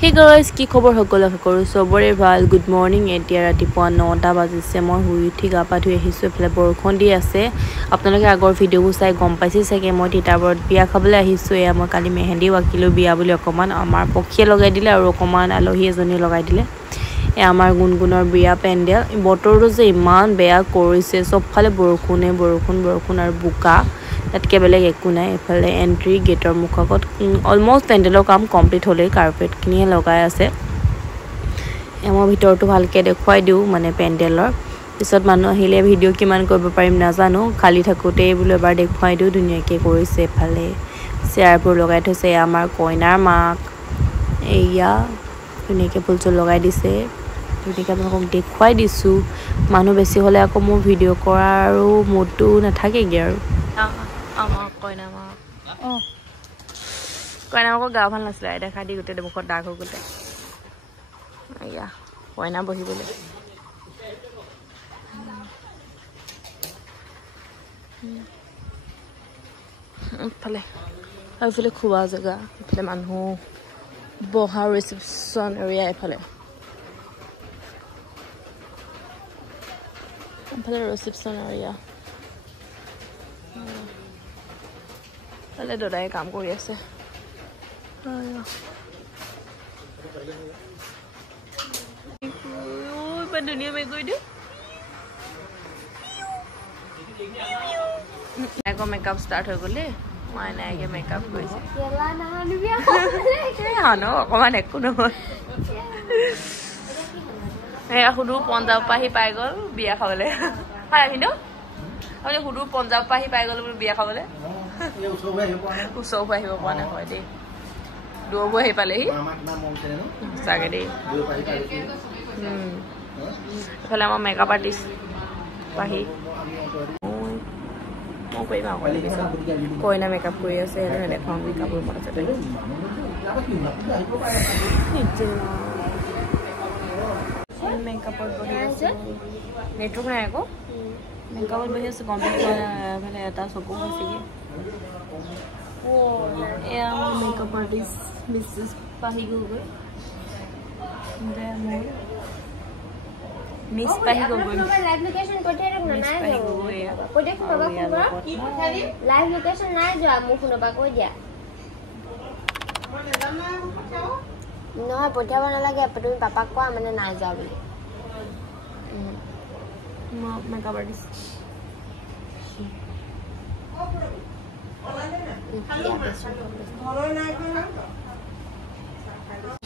Hey guys, কি খবৰ সকলো সকলো সবৰে ভাল গুড মৰ্নিং এতিয়া ৰাতিপুৱা 9টা বাজিছে মই শুই উঠি গা পা ধুই আহিছো এফালে বৰষুণ দি আছে আপোনালোকে আগৰ ভিডিঅ'বোৰ চাই গম পাইছে চাগে মই তিতাবৰত বিয়া খাবলৈ আহিছো এয়া মই কালি মেহেন্দি ওয়াকিলো বিয়া বুলি অকমান আমাৰ পক্ষিয়ে লগাই দিলে আৰু অকমান আলহী এজনী লগাই দিলে এ আমাৰ গুণগুণৰ বিয়া পেণ্ডেল বতৰটো যে ইমান বেয়া কৰিছে সবফালে বৰষুণ আৰু বুকা তাতকে বেলেগ একো নাই এফালে এন্ট্ৰি গেটৰ মুখত অলমোস্ট পেণ্ডেলৰ কাম কমপ্লিট হ'লে কাৰ্পেট কিনিয়ে লগাই আছে এমৰ ভিতৰটো ভালকে দেখুৱাই দিও মানে পেণ্ডেলৰ পিছত মানুহ আহিলে ভিডিও কিমান কৰিব পাৰিম নাজানো খালি থাকোতে বুলে এবাৰ দেখুৱাই দিও ধুনীয়াকে কৰিছে এফালে চেয়াৰবোৰ লগাই থৈছে আমাৰ কইনাৰ মাক এয়া ধুনীয়াকে ফুলচুল লগাই দিছে ধুনীয়াকে আপোনাক দেখুৱাই দিছো মানুহ বেছি হলে আকৌ মোৰ ভিডিও কৰা আৰু মোটো নাথাকেগে আৰু আমাৰ কইনা মা কইনা মাকৰ গা ভাল নাছিলে দেখা দি গোটেই মুখত দাগ হৈ গ'লে এয়া কইনা বহিবলৈ ফালে আৰু ফালে খোৱা জেগা ফালে মানুহ বহা ৰিসেপশন এৰিয়া এফালে ফালে ৰিসেপশন এৰিয়া ফালে দদাই কাম কৰি আছে दुनिया में कोई एको मेकअप स्टार्ट हो गले মই নাইকে মেকআপ কৰিছে কেলা নাহানিবিয়া হানো অকমান একো নহয় এয়া হুদু পঞ্জাব পাহি পাই গল বিয়া খাবলে হাই আহিনো আমি হুদু পঞ্জাব পাহি পাই গল বিয়া খাবলে উসব আহিব পোৱা নাই হয় দেই দুবো আহি পালেহি চাগে দেই এফালে আমাৰ মেকআপ আৰ্টিষ্ট পাহি কইনা মেকআপ কৰি আছে দেখাওঁ কাপোৰ মনত আছে মেকআপত বহি আছে নেটৱৰ্ক নাই আকৌ মেকআপত বহি আছে কমপ্লিট মানে এটা চকু হৈছেগে এয়া মোৰ মেকআপ আৰ্টিষ্ট মিছেছ পাহি গগৈ মিস পাহি গগৈ লাইভ লোকেশন কোথায় রাখনা নাই পাহি গগৈ কই দেখো বাবা কি পঠাবি লাইভ লোকেশন নাই যা মুখ নবা কই দিয়া নহয় পঠাব নালাগে তুমি পাপাক কোৱা মানে নাই যা বুলি মেকআপ আৰ্টিষ্ট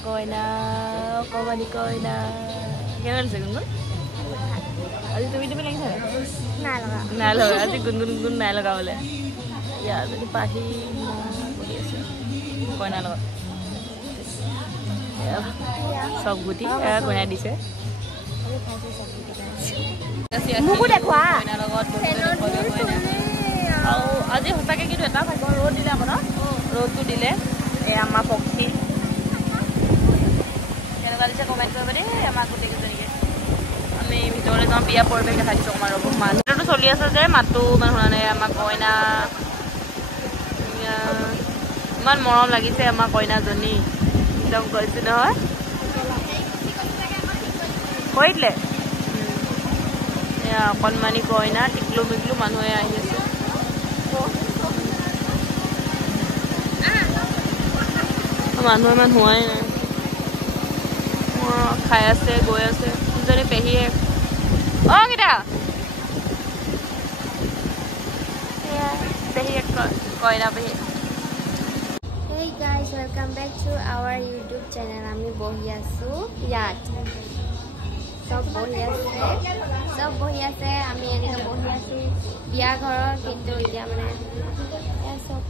কইনা কবানি কইনা কেমন আছে গুনগুন আজি তুমি লাগিছে নাই লগা আজি গুনগুন নাই লগা বলে ইয়া যদি পাহি বহি আছে কইনা লগত সব গুটি কইনা দিছে মুকু দেখুৱা কইনা লগত আৰু আজি হতাকে কিন্তু এটা ভাগ্য ৰ'দ দিলে আপোনাৰ ৰ'দটো দিলে এই আমাৰ পক্ষী কেনেকুৱা দিছে কমেণ্ট কৰিব দেই আমাক গোটেইকেইজনীকে আমি ভিতৰলৈ যাওঁ বিয়া পৰিৱেশ দেখাই দিছোঁ অকণমান ৰ'ব মানুহটো চলি আছে যে মাতটো ইমান শুনা নাই আমাৰ কইনা ইমান মৰম লাগিছে আমাৰ কইনাজনী একদম কৈছোঁ নহয় কৈ দিলে এয়া অকণমানি কইনা টিকলো মিকলো মানুহে আহি আছে মানুহ ইমান হোৱাই নাই খাই আছে গৈ আছে যদি পেহীয়ে কেইটা পেহীয়ে কইনা পেহী Hey guys, welcome back to our YouTube channel. আমি বহি আছো ইয়াত সব বহি আছে আমি এনেকে বহি আছো বিয়া ঘৰৰ কিন্তু এতিয়া মানে সব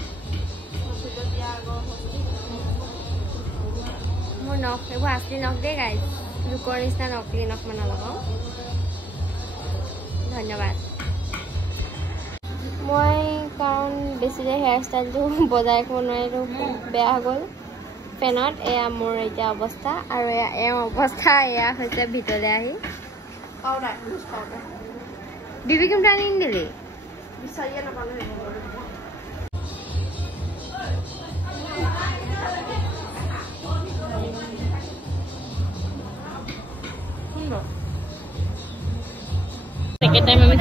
মোৰ নখ এইবোৰ আছলি নখ দেই গাইজ লোকৰ নিচিনা নকলি নখ মানে লগাওঁ ধন্যবাদ মই কাৰণ বেছি যে হেয়াৰ ষ্টাইলটো বজাই ৰাখিব নোৱাৰিলোঁ বেয়া হৈ গ'ল ফেনত এয়া মোৰ এতিয়া অৱস্থা আৰু এয়া অৱস্থা এয়া হৈছে ভিতৰলৈ আহি বিবি ক্ৰীম আনি দিলি বিচাৰিয়ে নাপালোঁ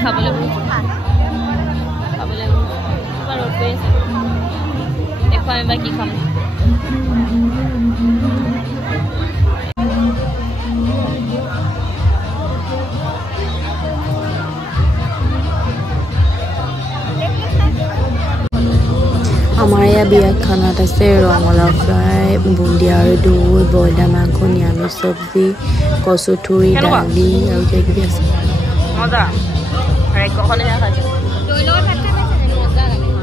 খাবলৈ খাবলৈ ৰ'দ পৰি আছে দেখুৱাম এবাৰ কি খাম আমাৰ ইয়াৰ বিয়া খানাত আছে ৰঙালাও ফ্ৰাই বুন্দিয়া আৰু দৈ ব্ৰইলাৰ মাংস নিৰামিষ চব্জি কচুথুৰি দালি আৰু কিবা কিবি আছে মজা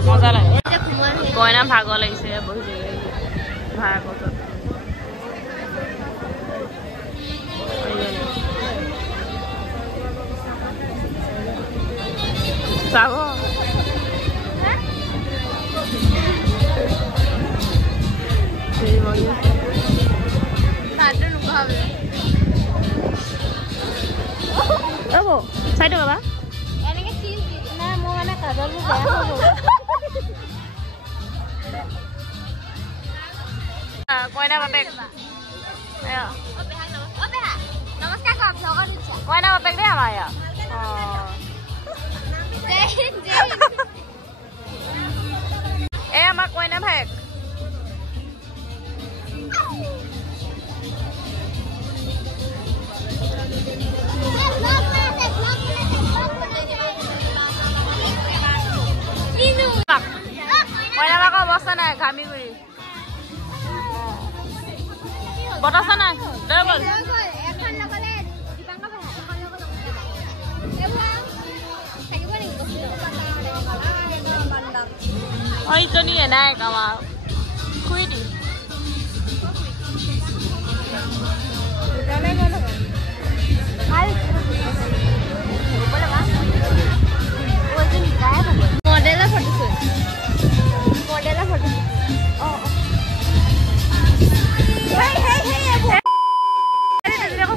মজা লাগে কইনা ভাগৰ লাগিছে বহি ভাগত চাব চাই দিওঁ বাবা কইনা বাপেক কইনা বাপেক দেই আমাৰ ইয়াত এই আমাৰ কইনা ভাইক কইনা ভাগৰ অৱস্থা নাই ঘামি ঘূৰি বতাহ নাই ইজনীয়ে নাই আমাৰ শুই দি মডেলৰ ফটো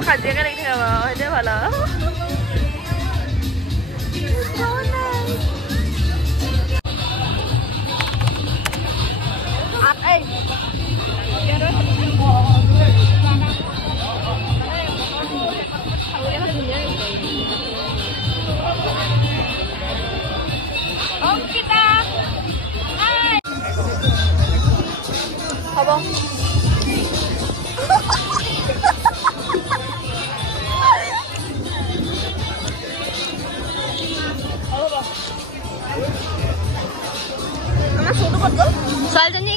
খাজিয়াকে লাগি থাকে সেইটোৱে ভাল হ'ব ছোৱালীজনী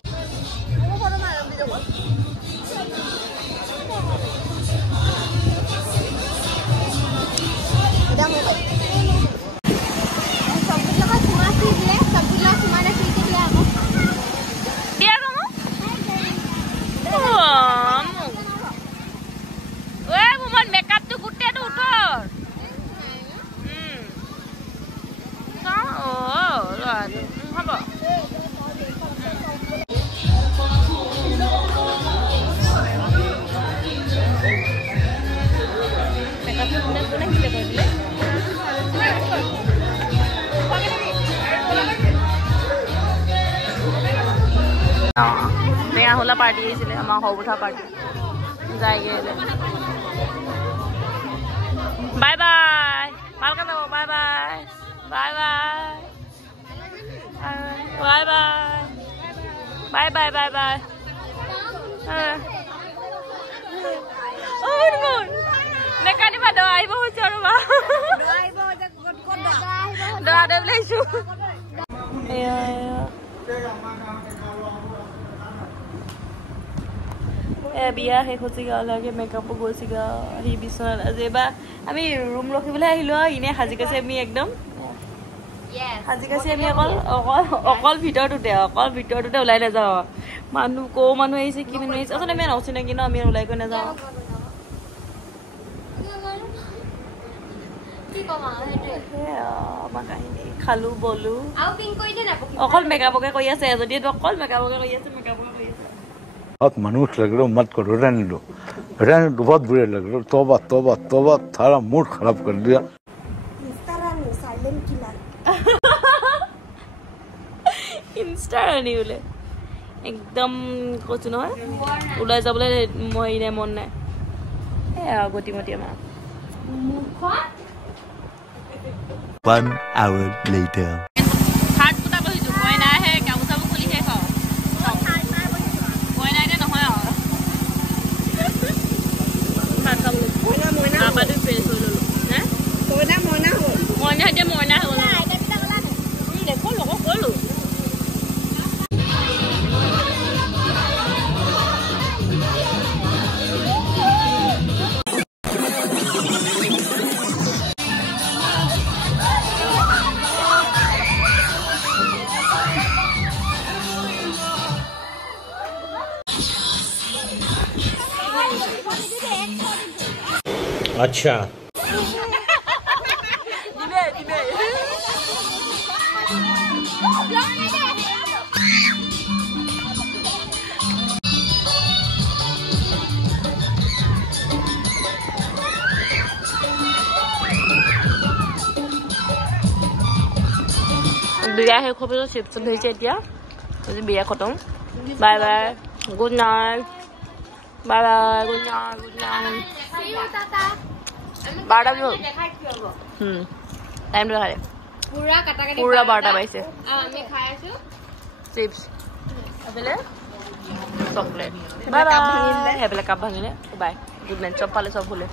মেকআপটো গোটেইটো উঠৰ হ'ব টেঙা হোলা পাৰ্টি আহিছিলে আমাৰ সৰু উঠা পাৰ্টি যায়গৈ বাই বাই ভালকে যাব bye bye bye bye bye bye bye bye bye নেকানিবা দহ আহিব হৈছে আৰু দহ লৈছো বিয়া শেষ হৈছেগৈ লাগে মেকআপো গৈছেগৈ আহি বিচনাত আজি এবাৰ আমি ৰুম ৰখিবলৈ আহিলোঁ আৰু এনে সাজি কাচি আমি একদম সাজি কাচি আমি অকল ভিতৰটোতে ওলাই নাযাওঁ মানুহ ক মানুহ আহিছে কি মানুহ আহিছে আচলতে আমি অচিনাকি ন আমি ওলাই গৈ নাযাওঁ আমাৰ কাহিনী খালো বলো অকল মেকআপকে কৰি আছে যদি অকল মেকআপকে কৰি আছে मनुष्य लग रहा मत करो रहने दो बहुत बुरे लग रहे तौबा तौबा तौबा थारा मूड खराब कर दिया इंस्टा रानी बोले एकदम কৈছো নহয় ওলাই যাবলৈ মই নাই মন নাই এ গতিমতি আমাৰ 1 hour later. হাত পুতা বহিছো মই নাই হে গামুচাব খুলি হে খাও মই নাই দে নহয় আৰু ভাত খাব মইনা আপাটো ফ্ৰেছ হৈ ললো হে মইনা হ'ল মইনা দে মইনা হ'ল না আইতা পিতা কলা নে দেখো লগো কলো अच्छा বিয়া শেষ হোৱাৰ পিছত চিপছ ধৰিছে এতিয়া বিয়া খতম bye bye good night bye bye good night good night 12টা বজা টাইমটো দেখালে পুৰা 12টা পাইছে চিপছ এইফালে চকলেট বাই বাই সেইফালে কাপ ভাঙিলে বাই গুড নাইট চব পালে চব ফুলে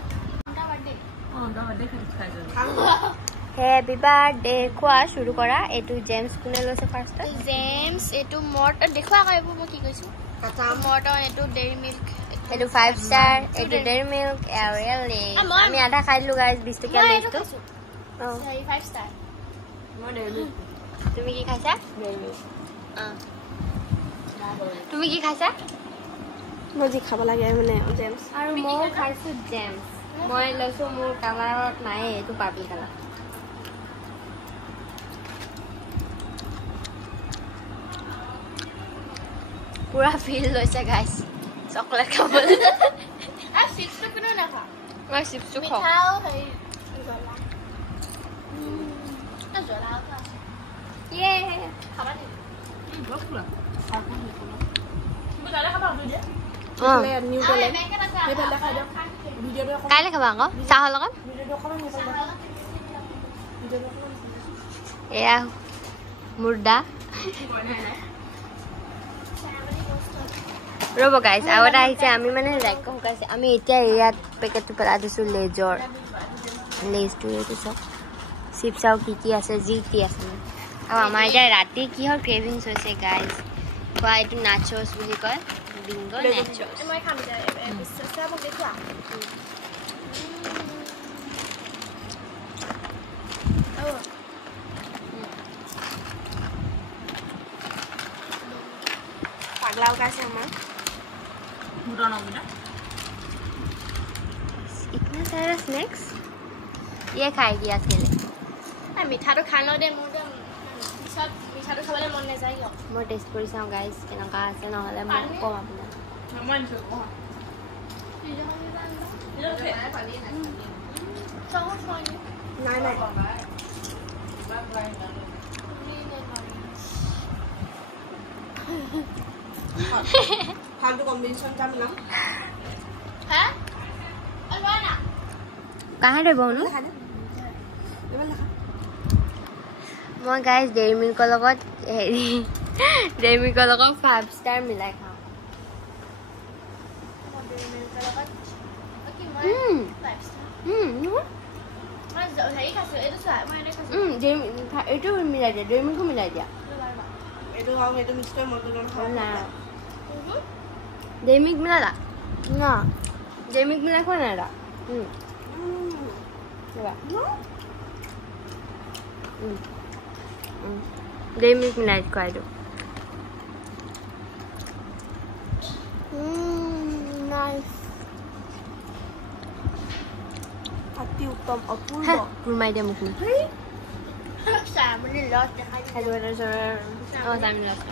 Happy birthday খোৱা শুৰু কৰা এটু জেমস কোনে লৈছে ফাৰ্স্ট জেমস এটু মট দেখুৱা কাইব মই কি কৈছো কথা মট এটু ডেইরি মিল্ক এটু 5 স্টার এটু ডেইরি মিল্ক এরিয়াল আমি আধা খাইলো গাইস 20 টকা লেটো ও 5 স্টার মই ডেইরি মিল্ক তুমি কি খাইছা ডেইরি মিল্ক তুমি কি খাইছা মই জি খাব লাগে মানে জেমস আৰু মই খাইছো জেমস মই লৈছো মোৰ কালাৰত নাই এটু পাৰ্পল কালাৰ पूरा फील লৈছে गाइस চকলেট খাবলৈ আর চিপস তো কোনে না খা মই চিপস তো খাও মিঠাও হেই গলা জলা খা ইয়ে খাবা নি বকলা খাবো নি তুমি দাদা খাবা দুই দে লে নিউ লে এই পেলা খাই দাও ভিডিওটো কাইলে খাবা আকৌ চাহ লগত ভিডিওটো খাবা নি ভিডিওটো এয়া মুৰ্দা ৰব গাইস আওটা আহিছে আমি মানে লাইক হুকাইছে আমি এতিয়া ইয়াত পেকেটটো পেলা দিছো লেজৰ লেজটো এইটো সব চিপছ আৰু কি আছে জি কি আছে আৰু আমাৰ এতিয়া ৰাতি কি হয় ক্ৰেভিংছ হৈছে গাইস খোৱা এইটো নাচোস বুলি কয় বিংগো নাচোস মই খাম যায় বিশ্বাসা মোক দেখুৱা পাগলাও কাছে আমার মুরানো বিনা इतना सारा स्नैक्स ये खाएगी अकेले मीठा तो खाना दे मोर सब मीठा तो खाबले मन नै जाय মই টেস্ট কৰি চাও গাইস কেনেকা আছে নহলে মই কম আপোনাক মন ছ কম নাই নাই फालतू कॉम्बिनेशन का मिला है अलवा ना कहां रे बोनु মই গাইস ডেইরি মিল্ক লগত হেৰি ডেইৰি মিল্ক লগত 5 স্টাৰ মিলাই খাও ডেইৰি মিল্ক লগত কি মই 5 স্টাৰ মই হেৰি খাইছো এটো চাই মই এনে খাইছো এটো মিলাই দিয়া ডেইৰি মিল্ক মিলাই দিয়া এটো খাও এটো মিক্স কৰি মই তো খাও না ডেইৰি মিল্ক মিলালা না ডেইৰি মিল্ক মিলাই খোৱা নাই ডেইৰি মিল্ক মিলাই খোৱাই দিওঁ নাইস অতি উত্তম অপূৰ্ব ঘুমাই দে মোক চামনি লষ্ট দেখাই খাইছো চামনি লষ্ট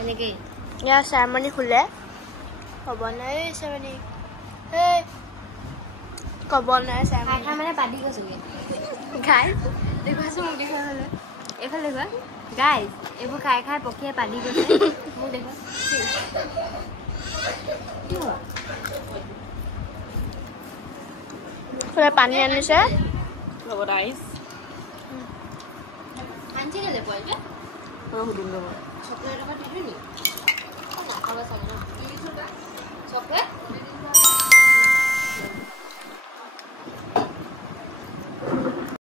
এনেকে ইয়া চামনি খুলে হ'ব নাই চামনি এই ক'ব নাই চামনি খাই মানে পাদি গৈছোগে গাইস দেখুৱাছো মোক দেখুৱা হ'লে এইফালে দেখুৱা গাইস এইবোৰ খাই খাই পকিয়ে পাদি গৈছে মোক দেখুৱা পানী আনিছে হ'ব গাইস ফেন্সি গেলে পড়বে সুদিন চকলেট আবার দিবি নি না খাবার চাই না চকলেট